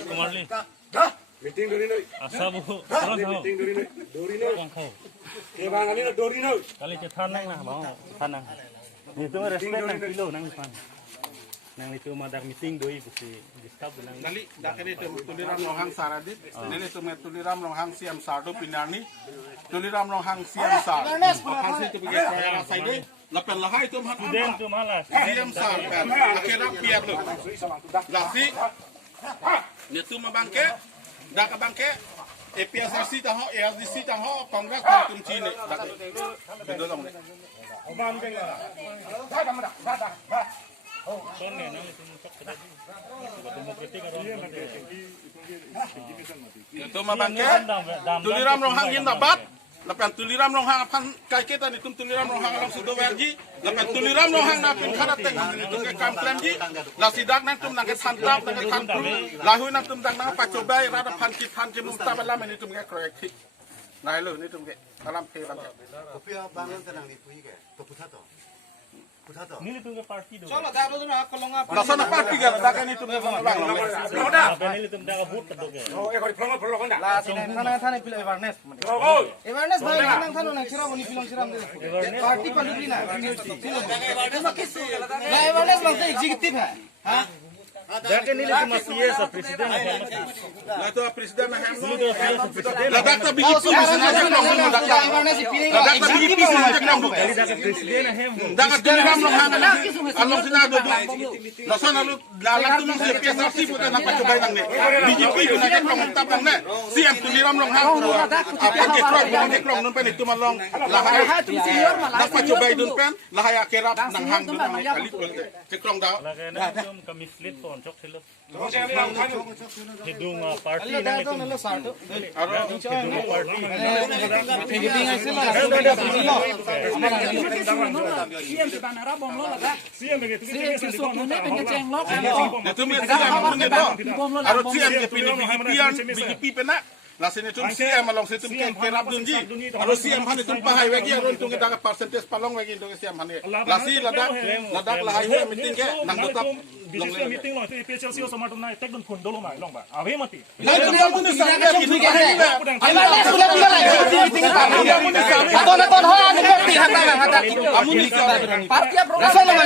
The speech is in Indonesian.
Kumarli. Meeting dori noi. Asabu. Meeting dori noi. Dori noi. Kebang kami na dori noi. Kali cetan nang nah mau tanang. Itu respect nang kilo nang pan. Nang itu madak meeting doi busi distab nang. Kali dak ini tuliram longhang saradit. Nele tu tuliram longhang siam sardo pinani. Tuliram longhang siam sar. Hasil tu pergi saya rasai deh. Lapan lahai tu mahan. Student tu malas. Siam sar kan. Akhirnya piar lu. Lasi. Nitu mabangke. Dak bangke. APSRC tahu, ARDC tahu, Kongres tahu Cina. Betul dong. Sonne nang itu muncak tadi. Demokratik Itu mabangke. Tuliram longhang jindabat. Lapan tuliram longhang apan kai kita ni tuliram longhang alam sudo werji. Lapan tuliram longhang na pin kharat teng itu ke kamplem ji. La sidak nang tum nang ke santap nang ke tanpru. Lahu nang tum nang pacobai rada pankit pankit mustabalam ni tum ke proyek. Nah lu ni tum ke alam pe bang. Kopi bangun tenang di pui ke. To Puthot. Puthot. Nili tu ke party do. Soalnya dah tu nak kolong apa? Dah sana party ke? Dah kan itu bang. Nili tu dah ke boot do ke. Oh, ekor pelong pelong dah. Lah sini thana pilih awareness. Oh, Awareness baik nang thano nang siram ni film siram deh. Party panduri na. Lah awareness bang tu executive hai. हाँ जाके नीले तुम CS president है ना तो प्रेसिडेंट है प्रेसिडेंट लद्दाख का BJP president है लद्दाख का बीजेपी प्रेसिडेंट है लद्दाख का राम लोग हांगना अल्लाह सिना दो लसन अलु लालक तुम से पीएसआरसी पुते ना पचो बाई नंगे बीजेपी को ना के प्रमुख तब नंगे सीएम तुलिराम लोग Hong apa ke krong nun pen itu malong lahai na pacho bayi dun pen lahai akerap nang hang dun nang kali bolte ke krong da lagana tum kami split pon chok thelo hidung party अल्लाह nang dah tu itu nalo sarto. hidung party Tinggi sih lah. Ada video. Siam di bandara bom lo lah. siam begitu Siam suapnya pengen cenglok. itu mi siam itu aro siam ke BJP pena lasine tum siam malong se tum ke kerap dunji aro siam han tum pahai wegi aro tum daga percentage palong wegi tum siam han lasi ladak lahai meeting ke nang tetap BJP meeting lo itu Aphlc sama tu naik tek dun kun dulu mai long ba awe mati nah itu dia pun sampai gitu Awareness sudah lagi meeting itu. Atau nonton ho anu berarti hata. Party program.